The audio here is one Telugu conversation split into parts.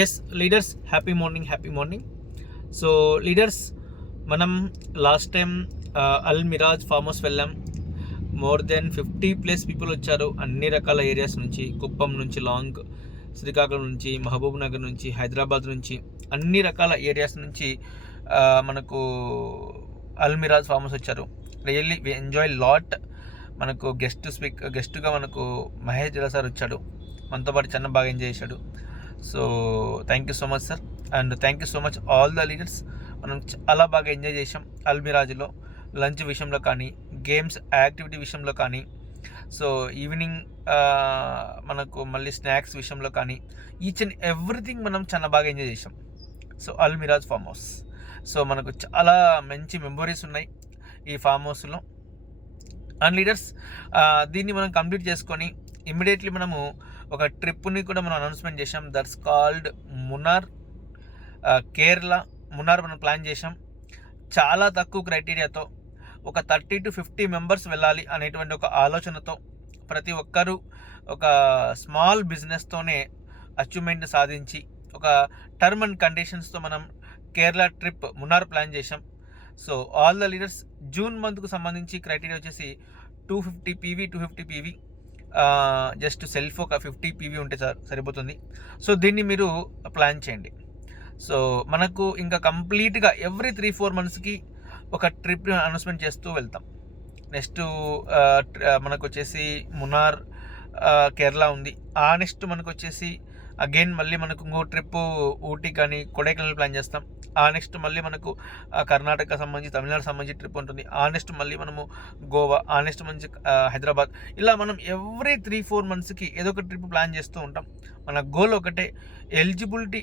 Yes leaders, happy morning. So leaders, మనం last time Al Miraj farm house వెళ్ళాం. మోర్ దెన్ 50+ పీపుల్ వచ్చారు. అన్ని రకాల ఏరియాస్ నుంచి, కుప్పం నుంచి లాంగ్, శ్రీకాకుళం నుంచి, మహబూబ్ నగర్ నుంచి, హైదరాబాద్ నుంచి, అన్ని రకాల ఏరియాస్ నుంచి మనకు అల్ మిరాజ్ ఫామ్ హౌస్ వచ్చారు. Really we enjoy lot. మనకు గెస్ట్గా మనకు మహేష్ జిల్లా సార్ వచ్చాడు. మనతో పాటు చిన్న బాగా ఎంజాయ్ చేశాడు. So thank you so much sir, and thank you so much all the leaders. మనం చాలా బాగా ఎంజాయ్ చేసాం అల్మిరాజ్లో. లంచ్ విషయంలో కానీ, గేమ్స్ యాక్టివిటీ విషయంలో కానీ, సో ఈవినింగ్ మనకు మళ్ళీ స్నాక్స్ విషయంలో కానీ, ఈచ్ అండ్ ఎవ్రీథింగ్ మనం చాలా బాగా ఎంజాయ్ చేసాం. సో అల్మిరాజ్ ఫామ్ హౌస్. సో మనకు చాలా మంచి మెమొరీస్ ఉన్నాయి ఈ ఫామ్ హౌస్లో. అండ్ లీడర్స్, దీన్ని మనం కంప్లీట్ చేసుకొని ఇమ్మీడియట్లీ మనము ఒక ట్రిప్ని కూడా మనం అనౌన్స్మెంట్ చేసాం. That's called Munnar, Kerala. మున్నార్ మనం ప్లాన్ చేసాం. చాలా తక్కువ క్రైటీరియాతో ఒక 30 to 50 మెంబర్స్ వెళ్ళాలి అనేటువంటి ఒక ఆలోచనతో, ప్రతి ఒక్కరూ ఒక స్మాల్ బిజినెస్తోనే అచీవ్మెంట్ సాధించి, ఒక టర్మ్ అండ్ కండిషన్స్తో మనం కేరళ ట్రిప్ మున్నార్ ప్లాన్ చేసాం. So all the leaders, June మంత్కు సంబంధించి క్రైటీరియా వచ్చేసి 250 PV, 250 PV. జస్ట్ సెల్ఫ్ ఒక 50 PV ఉంటే సరిపోతుంది. సో దీన్ని మీరు ప్లాన్ చేయండి. సో మనకు ఇంకా కంప్లీట్గా ఎవ్రీ 3-4 మంత్స్కి ఒక ట్రిప్ అనౌన్స్మెంట్ చేస్తూ వెళ్తాం. నెక్స్ట్ మనకు వచ్చేసి మున్నార్, కేరళ ఉంది. ఆ నెక్స్ట్ మనకు వచ్చేసి అగైన్ మళ్ళీ మనకు ఇంకో ట్రిప్ ఊటీ కానీ కొడైకెనాల్ ప్లాన్ చేస్తాం. ఆ నెక్స్ట్ మళ్ళీ మనకు కర్ణాటక సంబంధించి, తమిళనాడు సంబంధించి ట్రిప్ ఉంటుంది. ఆ నెక్స్ట్ మళ్ళీ మనము గోవా, ఆ నెక్స్ట్ మంచి హైదరాబాద్. ఇలా మనం ఎవ్రీ 3-4 మంత్స్కి ఏదో ఒక ట్రిప్ ప్లాన్ చేస్తూ ఉంటాం. మన గోల్ ఒకటే, ఎలిజిబిలిటీ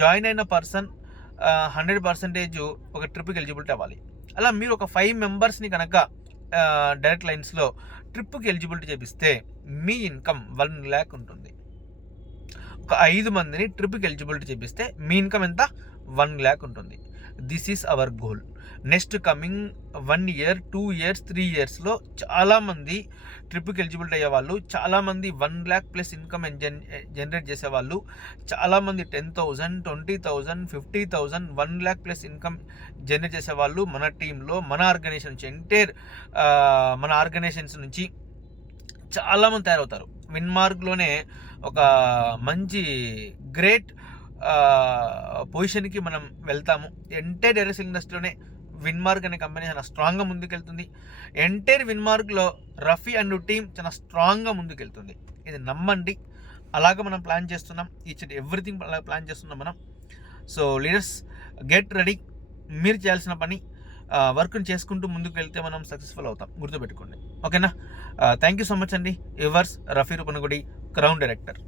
జాయిన్ అయిన పర్సన్ 100% ఒక ట్రిప్కి ఎలిజిబిలిటీ అవ్వాలి. అలా మీరు ఒక 5 మెంబర్స్ని కనుక డైరెక్ట్ లైన్స్లో ట్రిప్కి ఎలిజిబిలిటీ చేపిస్తే మీ ఇన్కమ్ 1 lakh ఉంటుంది. ఒక 5 మందిని ట్రిప్కి ఎలిజిబిలిటీ చేపిస్తే మీ ఇన్కమ్ ఎంత? 1 lakh ఉంటుంది. This is our goal. Next coming 1 year, 2 years, 3 yearsలో చాలామంది ట్రిప్కి ఎలిజిబిలిటీ అయ్యేవాళ్ళు, చాలామంది 1 lakh+ ఇన్కమ్ జనరేట్ చేసేవాళ్ళు, చాలామంది 10,000, 20,000, 50,000, 1 lakh+ ఇన్కమ్ జనరేట్ చేసేవాళ్ళు మన టీంలో, మన ఆర్గనైజేషన్ నుంచి, ఎంటైర్ మన ఆర్గనైజేషన్స్ నుంచి చాలామంది తయారవుతారు. విన్మార్క్లోనే ఒక మంచి గ్రేట్ పొజిషన్కి మనం వెళ్తాము. ఎంటైర్ డైరెక్షన్ ఇండస్ట్రీలోనే విన్మార్క్ అనే కంపెనీ చాలా స్ట్రాంగ్గా ముందుకెళ్తుంది. ఎంటైర్ విన్మార్క్లో రఫీ అండ్ టీమ్ చాలా స్ట్రాంగ్గా ముందుకెళ్తుంది. ఇది నమ్మండి. అలాగే మనం ప్లాన్ చేస్తున్నాం. ఈచ్ అండ్ ఎవ్రీథింగ్ అలా ప్లాన్ చేస్తున్నాం మనం. So leaders, get ready. మీరు చేయాల్సిన పని వర్క్ని చేసుకుంటూ ముందుకు వెళ్తే మనం సక్సెస్ఫుల్ అవుతాం. గుర్తుపెట్టుకోండి. ఓకేనా? థ్యాంక్ యూ సో మచ్ అండి. Yours Rafi Rupanagudi, crown director.